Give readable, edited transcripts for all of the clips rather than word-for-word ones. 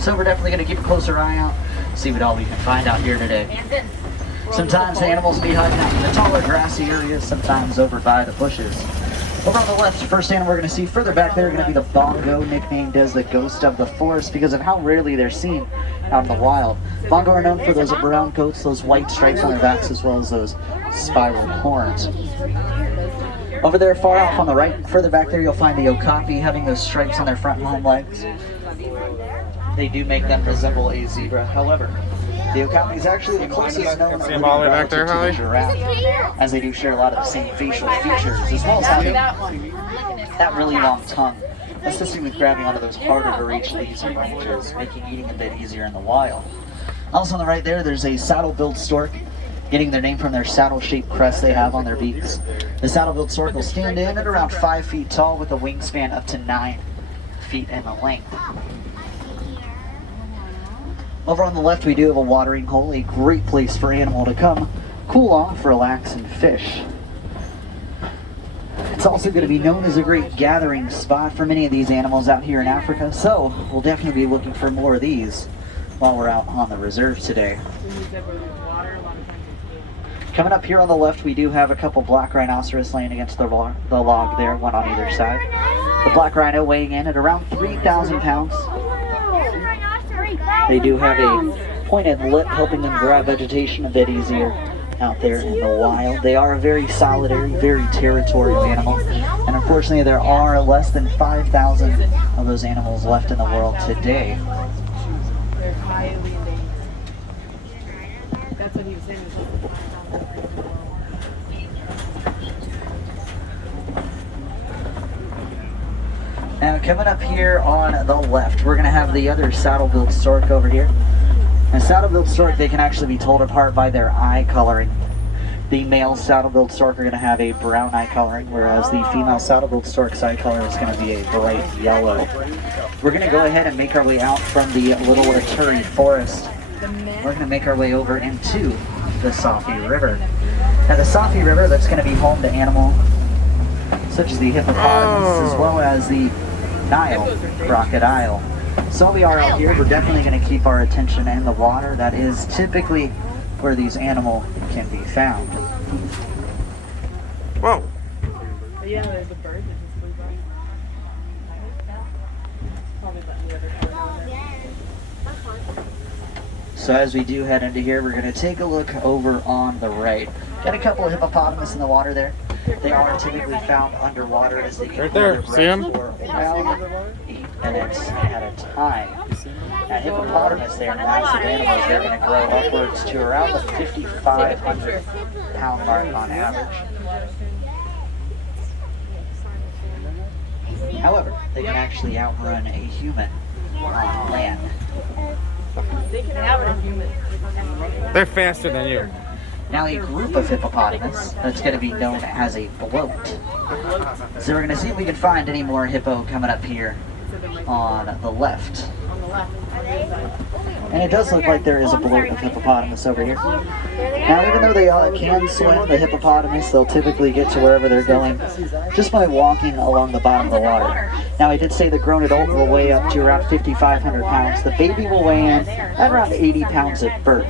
So we're definitely going to keep a closer eye out, see what all we can find out here today. Sometimes the animals will be hiding out in the taller grassy areas, sometimes over by the bushes. Over on the left, first animal we're going to see further back there are going to be the Bongo, nicknamed as the ghost of the forest because of how rarely they're seen out in the wild. Bongo are known for those brown coats, those white stripes on their backs, as well as those spiral horns. Over there, far off on the right, further back there, you'll find the okapi having those stripes on their front hind legs. They do make them resemble a zebra. However, the okapi is actually the closest known living relative to the giraffe, as they do share a lot of the same facial features, as well as having that really long tongue, assisting with grabbing onto those harder to reach leaves and branches, making eating a bit easier in the wild. Also on the right there's a saddle-billed stork, getting their name from their saddle-shaped crest they have on their beaks. The saddle-billed stork will stand in at around 5 feet tall with a wingspan up to 9 feet in length. Over on the left, we do have a watering hole, a great place for animal to come, cool off, relax, and fish. It's also going to be known as a great gathering spot for many of these animals out here in Africa, so we'll definitely be looking for more of these while we're out on the reserve today. Coming up here on the left, we do have a couple black rhinoceros laying against the log there, one on either side. The black rhino weighing in at around 3,000 pounds. They do have a pointed lip, helping them grab vegetation a bit easier out there in the wild. They are a very solitary, very territorial animal, and unfortunately there are less than 5,000 of those animals left in the world today. They're highly endangered. That's what he was saying. Now coming up here on the left, we're going to have the other saddle-billed stork over here. And saddle-billed stork, they can actually be told apart by their eye coloring. The male saddle-billed stork are going to have a brown eye coloring, whereas the female saddle-billed stork's eye color is going to be a bright yellow. We're going to go ahead and make our way out from the Little Aturi forest. We're going to make our way over into the Sophie River. Now the Sophie River, that's going to be home to animals such as the hippopotamus, as well as the Nile Crocodile. So while we are out here, we're definitely going to keep our attention in the water. That is typically where these animals can be found. Whoa! Yeah, there's a bird that just flew by. Probably the other side. So as we do head into here, we're going to take a look over on the right. Got a couple of hippopotamus in the water there. They are typically found underwater as they eat right there. See him? for around 8 minutes at a time. Now hippopotamus, they are massive animals. They're going to grow upwards to around the 5,500 pound mark on average. However, they can actually outrun a human on land. They can outrun humans. They're faster than you. Now a group of hippopotamus that's going to be known as a bloat. So we're going to see if we can find any more hippo coming up here on the left. On the left. And it does look like there is a bloat of hippopotamus over here. Now even though they can swim, the hippopotamus, they'll typically get to wherever they're going just by walking along the bottom of the water. Now I did say the grown adult will weigh up to around 5,500 pounds. The baby will weigh in at around 80 pounds at birth.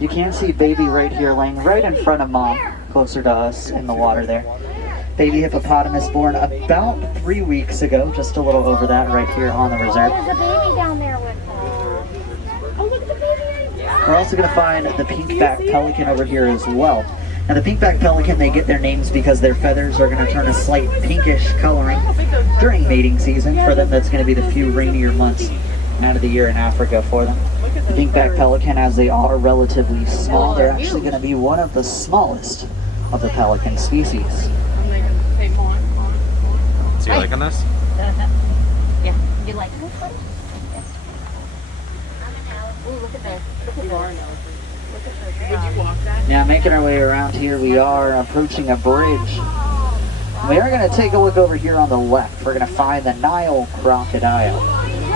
You can see baby right here laying right in front of mom, closer to us in the water there. Baby hippopotamus born about 3 weeks ago, just a little over that right here on the reserve. There's a baby down there with them. Oh, look at the baby. We're also going to find the pink-backed pelican over here as well. Now the pink-backed pelican, they get their names because their feathers are going to turn a slight pinkish coloring during mating season. For them, that's going to be the few rainier months out of the year in Africa for them. The pink-backed pelican, as they are relatively small, they're actually going to be one of the smallest of the pelican species. Is he liking this? Yeah, you like this one? Ooh, look at this. Look at this. Would you walk that? Now making our way around here, we are approaching a bridge. We are going to take a look over here on the left. We're going to find the Nile Crocodile.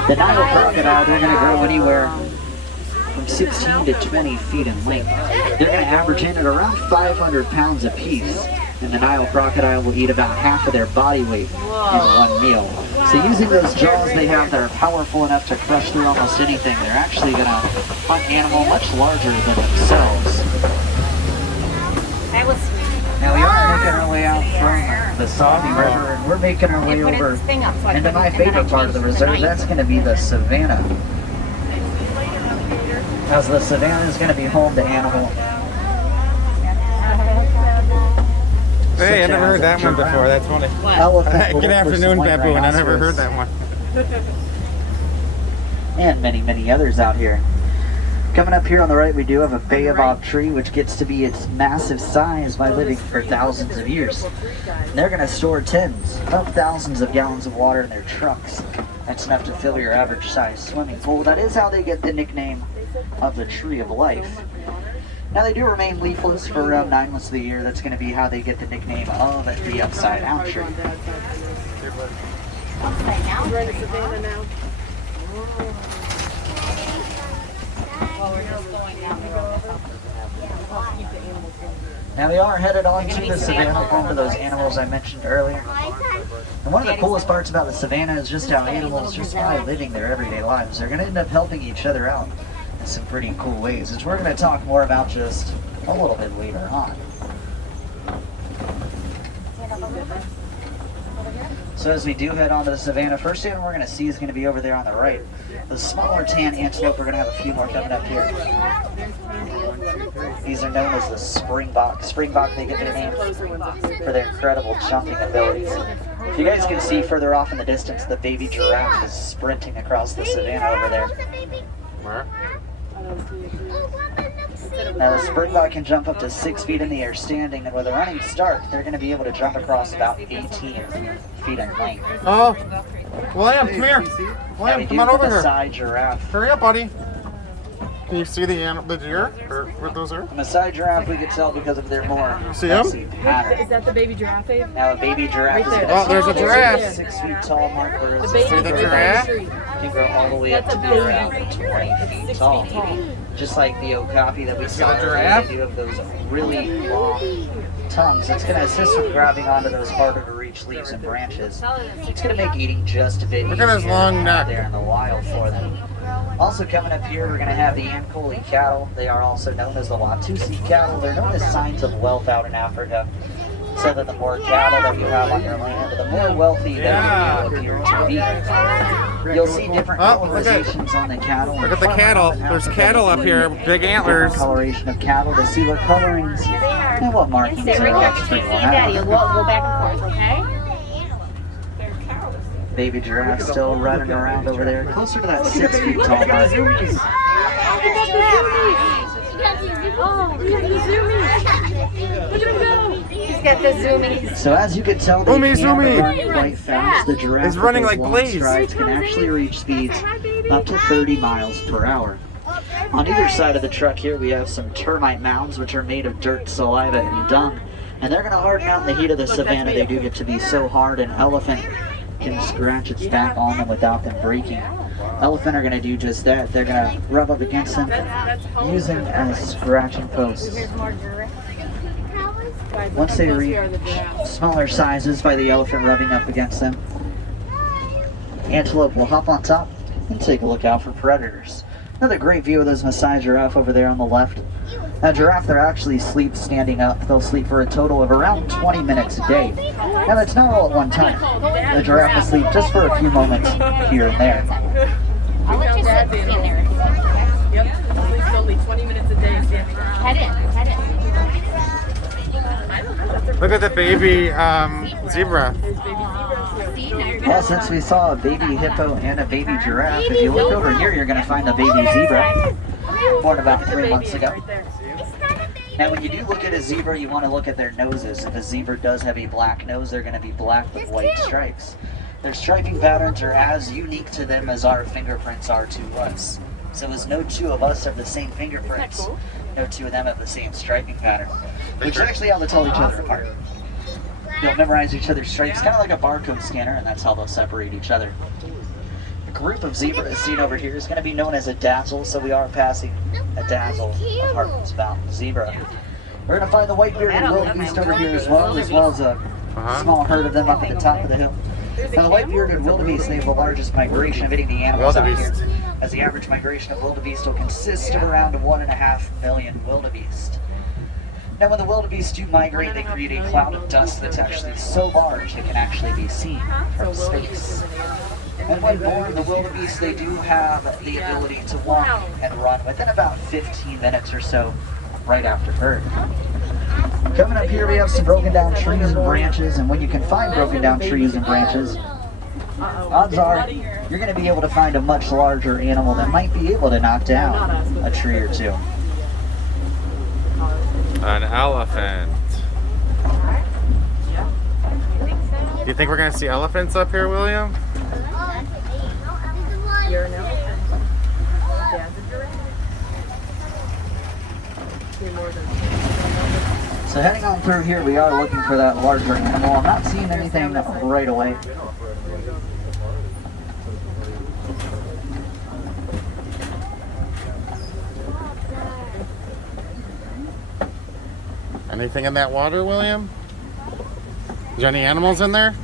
The Nile Crocodile, they're going to grow anywhere from 16 to 20 feet in length. They're going to average in at around 500 pounds apiece. And the Nile Crocodile will eat about half of their body weight in one meal. So using those jaws they have that are powerful enough to crush through almost anything, they're actually going to hunt animal much larger than themselves. That was sweet. Now we are making our way out from the Sophie River, and we're making our way over into my favorite part of the reserve. That's going to be the savannah. As the savannah is going to be home to animal. Hey, I never heard that one before. That's funny. Elephant, Good afternoon, baboon. I never heard that one. And many, many others out here. Coming up here on the right, we do have a Bayabov Tree, which gets to be its massive size by living for thousands of years. And they're going to store tens of thousands of gallons of water in their trucks. That's enough to fill your average size swimming pool. That is how they get the nickname of the Tree of Life. Now they do remain leafless for around 9 months of the year. That's going to be how they get the nickname of the Upside Down Tree. Upside down. We're in the savannah now. Oh, we're just going down the road. Keep the animals going. Now we are headed on to the savannah, home to those animals I mentioned earlier. And one of the coolest parts about the savannah is just how animals, just by living their everyday lives, they're going to end up helping each other out in some pretty cool ways, which we're going to talk more about just a little bit later on. So as we do head on to the savannah, first animal we're going to see is going to be over there on the right. The smaller tan antelope, we're going to have a few more coming up here. These are known as the springbok. Springbok, they get their name for their incredible jumping abilities. If you guys can see further off in the distance, the baby giraffe is sprinting across the savannah over there. Where? Now the springbok can jump up to 6 feet in the air standing, and with a running start, they're going to be able to jump across about 18 feet in length. Oh, William, come here. Now we William, do come on have over the here. Maasai giraffe. Hurry up, buddy. Can you see the deer? Or what those are? The Maasai giraffe we can tell because of their more See 'em? messy pattern. Is that the baby giraffe? Now a baby giraffe is Right going there. Oh, there's a giraffe. 6 feet tall, mark where The it's baby See the right giraffe? down the street. can grow all the way up That's to a be baby. around 20 feet 6 tall. feet tall. Just like the okapi that we See saw the earlier, giraffe? they do have those really long tongues. It's going to assist with grabbing onto those harder to reach leaves and branches. It's going to make eating just a bit Look easier at his long neck. out there in the wild for them. Also coming up here, we're going to have the Anchovy Cattle. They are also known as the Watusi cattle. They're known as signs of wealth out in Africa. So that the more cattle that you have on your land, the more wealthy that you appear to be. You'll see different Oh, look at- colorizations on the cattle. Look at the cattle. There's cattle up here, big antlers. Different coloration of cattle to see what colorings and what markings Sit their right next to offspring Casey will and Daddy. have. We'll go back and forth, okay? Baby giraffe still running around over there, closer to that 6 feet tall mark. Oh, look at the zoomies. Look at him go. He's got the zoomies. So as you can tell, they Zoomy, can zoomy. run quite fast. The giraffe He's running with like those long Blaze. strides can actually reach speeds up to 30 miles per hour. On either side of the truck here, we have some termite mounds, which are made of dirt, saliva, and dung. And they're going to harden out in the heat of the savannah. They do get to be so hard, an elephant can scratch its back on them without them breaking. Elephant are going to do just that. They're going to rub up against them using as scratching posts. Here's more giraffe. Once they reach smaller sizes by the elephant rubbing up against them, antelope will hop on top and take a look out for predators. Another great view of those Maasai giraffe over there on the left. Now giraffe, they actually sleep standing up. They'll sleep for a total of around 20 minutes a day. Now that's not all at one time. The giraffe will sleep just for a few moments here and there. I'll let you sit in there. Yep. Sleeps only 20 minutes a day. Head in, head in. Look at the baby zebra. See, now you're Well, since we saw a baby hippo and a baby giraffe, if you look over here, you're going to find a baby zebra, born about 3 months ago. Now, when you do look at a zebra, you want to look at their noses. If a zebra does have a black nose, they're going to be black with white stripes. Their striping patterns are as unique to them as our fingerprints are to us. So as no two of us have the same fingerprints, no two of them have the same striping pattern, which is actually how they tell each other apart. They'll memorize each other's stripes, kind of like a barcode scanner, and that's how they'll separate each other. The group of zebras seen over here is going to be known as a dazzle, so we are passing a dazzle of Hartman's Mountain zebra. We're going to find the white-bearded wildebeest over here as well as a small herd of them up at the top of the hill. Now, the white-bearded wildebeest, they have the largest migration of any of the animals out here, Wildebeest. as the average migration of wildebeest will consist of around 1.5 million wildebeest. Now, when the wildebeest do migrate, they create a cloud of dust that's actually so large it can actually be seen from space. And when born, the wildebeest, they do have the ability to walk and run within about 15 minutes or so right after birth. Coming up here, we have some broken down trees and branches, and when you can find broken down trees and branches, odds are you're going to be able to find a much larger animal that might be able to knock down a tree or two. An elephant. Do you think we're gonna see elephants up here, William? You're an elephant. Dad's a giraffe. See more than So heading on through here, we are looking for that larger animal. I'm not seeing anything right away. Anything in that water, William? Is there any animals in there?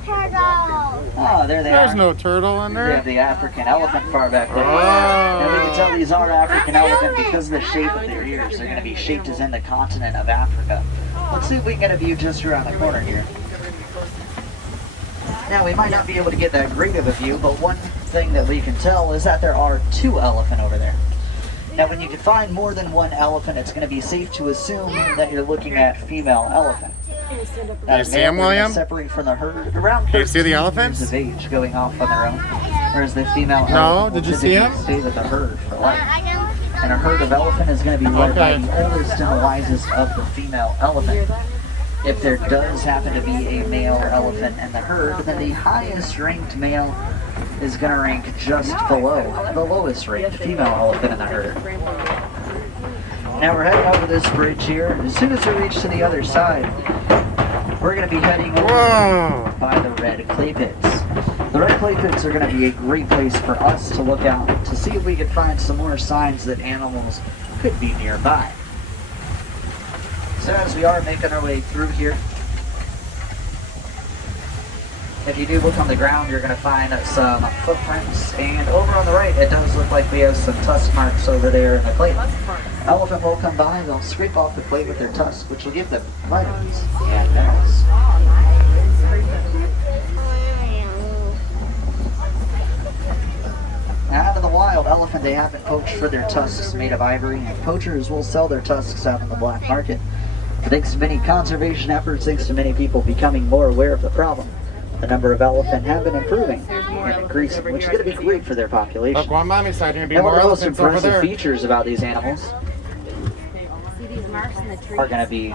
Oh, there they are. There's no turtle in They there. have the African elephant far back there. Oh. And we can tell these are African elephant because of the shape of their ears. They're going to be shaped as in the continent of Africa. Let's see if we can get a view just around the corner here. Now, we might not be able to get that great of a view, but one thing that we can tell is that there are 2 elephant over there. Now, when you can find more than 1 elephant, it's going to be safe to assume that you're looking at female elephant. You see him, William? Separate from the herd around Can you see the 13 elephants? years of age, going off on their own. Whereas the female No, elephant did will you see him? typically stay with the herd for life. And a herd of elephant is going to be led by Okay. the oldest and the wisest of the female elephant. If there does happen to be a male elephant in the herd, then the highest ranked male is going to rank just below the lowest ranked female elephant in the herd. Now we're heading over this bridge here. As soon as we reach to the other side, we're going to be heading over Whoa! by the red clay pits. The red clay pits are going to be a great place for us to look out to see if we can find some more signs that animals could be nearby. So as we are making our way through here, if you do look on the ground, you're going to find some footprints, and over on the right, it does look like we have some tusk marks over there in the clay. Elephant will come by, they'll scrape off the clay with their tusk, which will give them vitamins and minerals. Now, out in the wild, elephant, they have been poached for their tusks made of ivory, and poachers will sell their tusks out in the black market. Thanks to many conservation efforts, thanks to many people becoming more aware of the problem, the number of elephant have been improving and increasing, which is going to be great for their population. Look, on mommy's side, there's gonna be And one more of the most elephants over impressive there. features about these animals See these marks in the tree? are going to be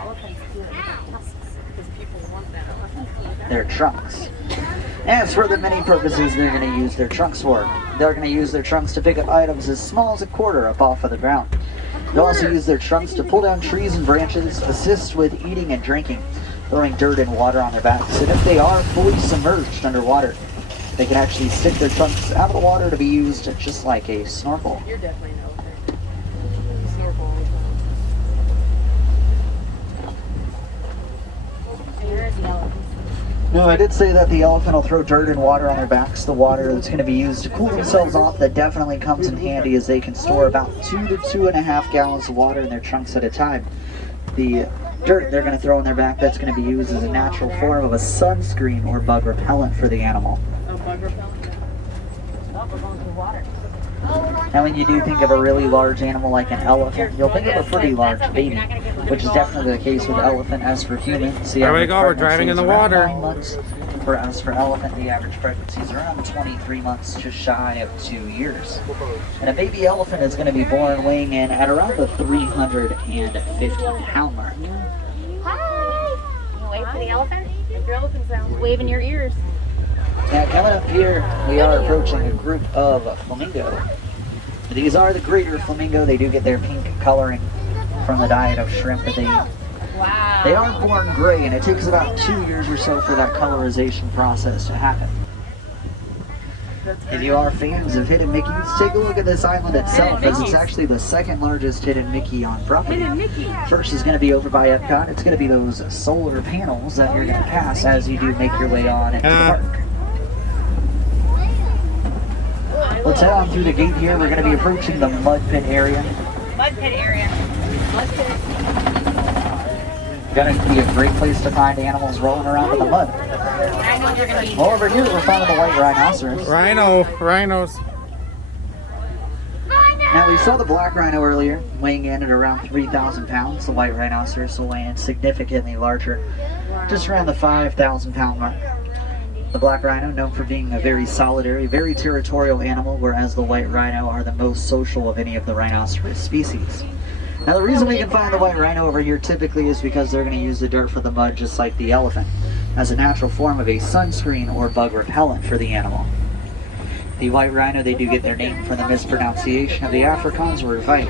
their trunks. As for the many purposes they're going to use their trunks for, they're going to use their trunks to pick up items as small as a quarter up off of the ground. They'll also use their trunks to pull down trees and branches, assist with eating and drinking, throwing dirt and water on their backs. And if they are fully submerged underwater, they can actually stick their trunks out of the water to be used just like a snorkel. You're definitely an elephant. Snorkel all the time. There is an elephant. No, I did say that the elephant will throw dirt and water on their backs. The water that's going to be used to cool themselves off, that definitely comes in handy, as they can store about 2 to 2.5 gallons of water in their trunks at a time. The dirt they're going to throw on their back, that's going to be used as a natural form of a sunscreen or bug repellent for the animal. Oh, bug repellent. Oh, we're going to the water. Now, when you do think of a really large animal like an elephant, you'll think of a pretty large baby, which is definitely the case with elephant. As for humans, the There we average go, we're pregnancy driving in is the around water. 9 months. Whereas for elephant, the average pregnancy is around 23 months, just shy of 2 years. And a baby elephant is going to be born weighing in at around the 350-pound mark. Hi! You wave for the elephant? Make your elephant sound. Wave in your ears. Now, coming up here, we are approaching a group of flamingo. These are the greater flamingo. They do get their pink coloring from the diet of shrimp that they eat. Wow. They are born gray, and it takes about 2 years or so for that colorization process to happen. If you are fans of hidden Mickeys, take a look at this island itself, as it's actually the second largest hidden Mickey on property. Hidden Mickey. First is going to be over by Epcot. It's going to be those solar panels that you're going to pass as you do make your way on into the park. let's head on through the gate here. We're going to be approaching the mud pit area. Mud pit area. Mud pit. Going to be a great place to find animals rolling around in the mud. I know they're going to be. Well, over here we're finding the white rhinoceros. Rhinos. Now we saw the black rhino earlier, weighing in at around 3,000 pounds. The white rhinoceros will weigh in significantly larger, just around the 5,000 pound mark. The black rhino, known for being a very solitary, very territorial animal, whereas the white rhino are the most social of any of the rhinoceros species. Now the reason we can find the white rhino over here typically is because they're going to use the dirt for the mud just like the elephant, as a natural form of a sunscreen or bug repellent for the animal. The white rhino, they do get their name from the mispronunciation of the Afrikaans word white,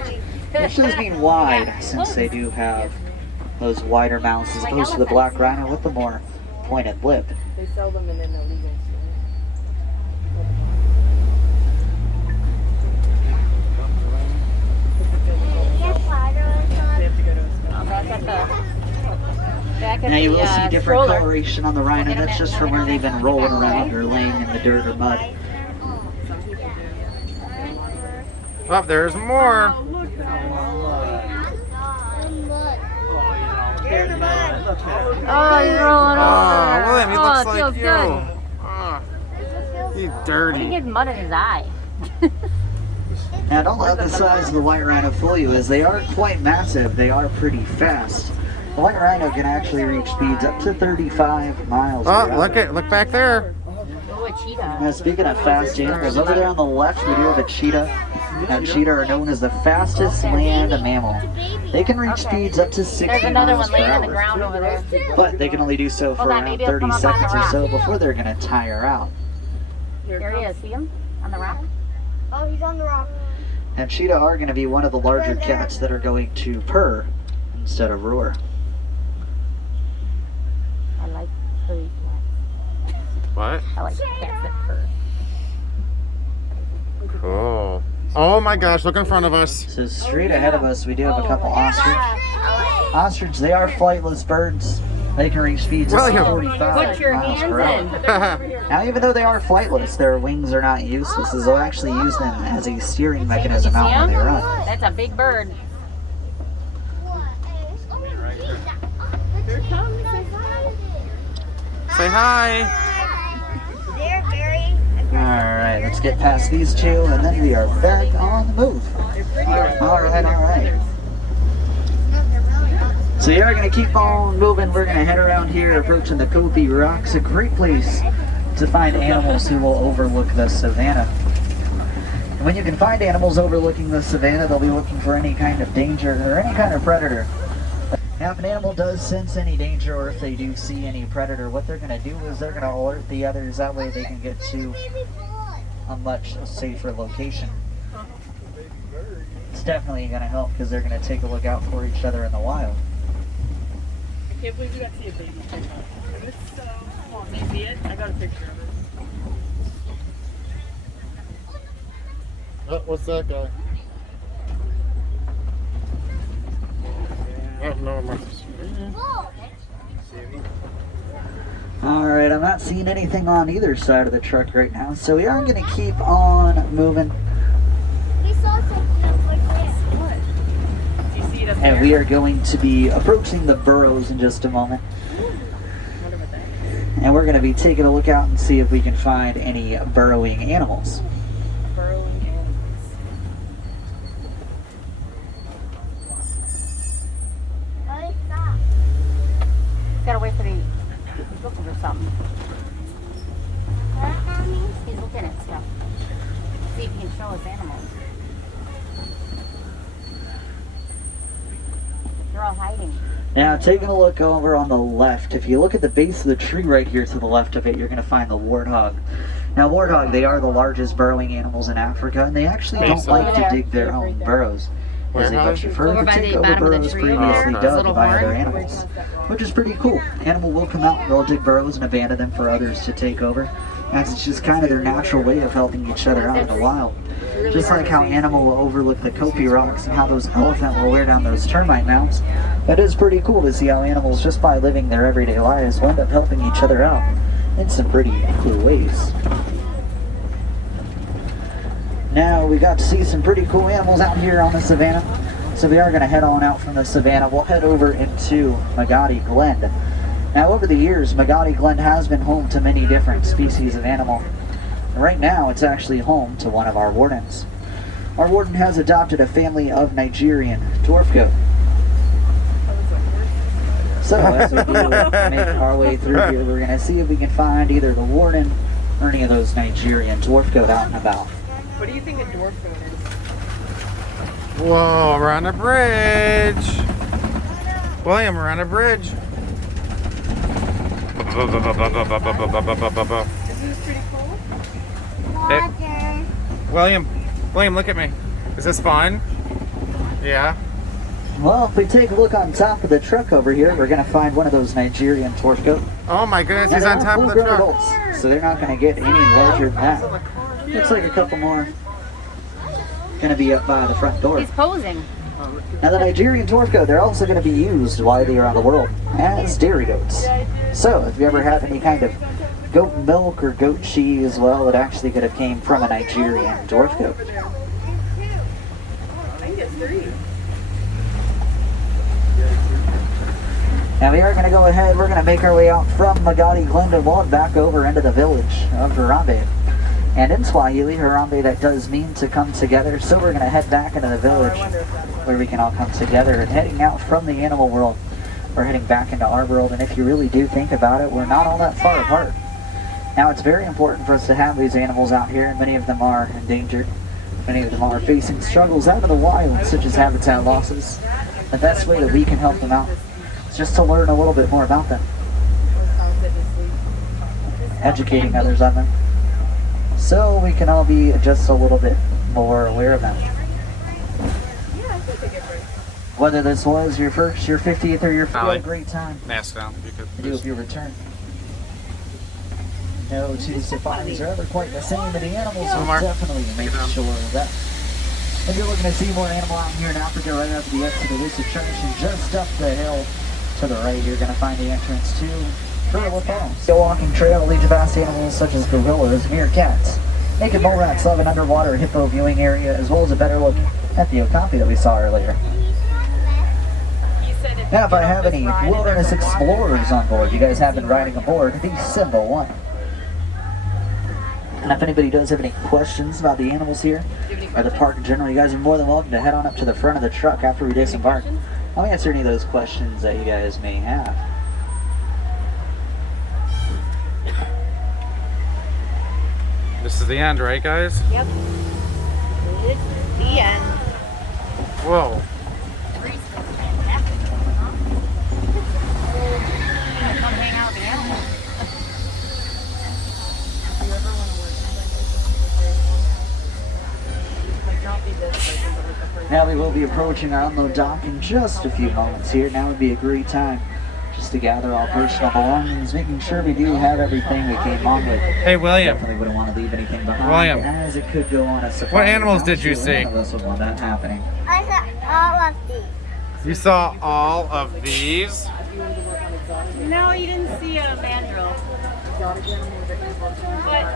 which does mean wide, since they do have those wider mouths as opposed to the black rhino with the more pointed lip. They sell them in an illegal Now you will see different coloration on the rhino. That's just from where they've been rolling around or laying in the dirt or mud. Oh, there's more. Oh, he's rolling Oh, over. William, he looks it like feels you. good. Oh, he's He dirty. gets mud in his eye. Now don't let the size of the white rhino fool you, as they are quite massive. They are pretty fast. The white rhino can actually reach speeds up to 35 miles per Oh, hour. look back there. Oh, a cheetah. Now, speaking of fast animals, over there on the left we do have a cheetah. Now, cheetah are known as the fastest land mammal. They can reach speeds up to 60 There's another miles one per laying on the hour. ground over there. But they can only do so for Hold on, around maybe it'll 30 come up on the seconds or rock. so before they're going to tire out. There he is. See him? On the rock? Oh, he's on the rock. And cheetah are going to be one of the larger cats that are going to purr instead of roar. I like furry cats. What? I like cats that purr. Cool. Oh my gosh, look in front of us. So straight ahead of us we do have a couple ostrich. Ostrich, they are flightless birds. They can reach speeds up to William. 45 Put your miles hands per hour. in. Now, even though they are flightless, their wings are not useless, as they'll actually use them as a steering mechanism out when they run. That's a big bird. Say hi. They're very Alright, let's get past these two, and then we are back on the move. Alright. So we are going to keep on moving. We're going to head around here, approaching the Kopi Rocks, a great place to find animals who will overlook the savannah. And when you can find animals overlooking the savannah, they'll be looking for any kind of danger or any kind of predator. Now, if an animal does sense any danger, or if they do see any predator, what they're going to do is they're going to alert the others. That way they can get to a much safer location. It's definitely going to help because they're going to take a look out for each other in the wild. I can't believe you got to see a baby cheetah. It's so, come on, you see it? I got a picture of it. Oh, what's that guy? Oh, no, I'm not. Alright, I'm not seeing anything on either side of the truck right now, so we are going to keep on moving. We saw something like this. What? Do you see it up there? And we are going to be approaching the Burrows in just a moment. Wonder what that is. And we're going to be taking a look out and see if we can find any burrowing animals. Burrowing animals. Oh, stop. Gotta wait for the. He's looking for something. He's looking at stuff. See if he can show us animals. They're all hiding. Now, taking a look over on the left, if you look at the base of the tree right here to the left of it, you're going to find the warthog. Now, warthog, they are the largest burrowing animals in Africa, and they actually don't like to dig their own burrows, as they much prefer Over to by take the over bottom of the burrows tree previously there, dug little by other horn. animals, which is pretty cool. Animal will come out, they'll dig burrows and abandon them for others to take over. That's just kind of their natural way of helping each other out in the wild. Just like how animal will overlook the Kopi rocks and how those elephant will wear down those termite mounds. That is pretty cool to see how animals, just by living their everyday lives, will end up helping each other out in some pretty cool ways. Now, we got to see some pretty cool animals out here on the savannah. So we are going to head on out from the savannah. We'll head over into Magadi Glen. Now, over the years, Magadi Glen has been home to many different species of animal. Right now, it's actually home to one of our wardens. Our warden has adopted a family of Nigerian dwarf goat. So, as we do make our way through here, we're going to see if we can find either the warden or any of those Nigerian dwarf goat out and about. What do you think a dwarf goat is? Whoa, we're on a bridge. William, we're on a bridge. Isn't this pretty cool? Hey, William, look at me. Is this fun? Yeah. Well, if we take a look on top of the truck over here, we're going to find one of those Nigerian dwarf goat. Oh my goodness, Now, he's they're on all top of the full-grown truck. adults, so they're not going to get any larger than that. Looks like a couple more going to be up by the front door. He's posing. Now, the Nigerian dwarf goat, they're also going to be used widely around the world as dairy goats. So, if you ever had any kind of goat milk or goat cheese, well, it actually could have came from a Nigerian dwarf goat. I can get 3. Now, we are going to go ahead, we're going to make our way out from Magadi Glen and walk back over into the village of Harambe. And in Swahili, Harambe, that does mean to come together, so we're going to head back into the village where we can all come together. And heading out from the animal world, we're heading back into our world, and if you really do think about it, we're not all that far apart. Now, it's very important for us to have these animals out here, and many of them are endangered. Many of them are facing struggles out in the wild, such as habitat losses. The best way that we can help them out is just to learn a little bit more about them, educating others on them, so we can all be just a little bit more aware of them. Whether this was your first, your 50th, or your 50th, great time Mask down. You to could do with your return. No two safaris are ever quite the same, but the animals Omar, are definitely making sure of that. If you're looking to see more animal out here in Africa, right after the exit of this attraction, just up the hill to the right, you're going to find the entrance to Burrows. The walking trail leads to vast animals such as gorillas, meerkats, naked mole rats, love an underwater hippo viewing area, as well as a better look at the okapi that we saw earlier. Now, if I have any wilderness explorers on board, you guys have been riding aboard the Symbol 1. And if anybody does have any questions about the animals here, or the park in general, you guys are more than welcome to head on up to the front of the truck after we disembark. I'll answer any of those questions that you guys may have. This is the end, right, guys? Yep. It's the end. Whoa. Come hang out with the animals. Now we will be approaching our unload dock in just a few moments here. Now would be a great time just to gather all personal belongings, making sure we do have everything we came on with. Hey, William. Definitely wouldn't want to leave anything behind, William. as it could go on a surprise. What animals did you see? None of us would want that happening. I saw all of these. You saw all of these? No, you didn't see a mandrill. But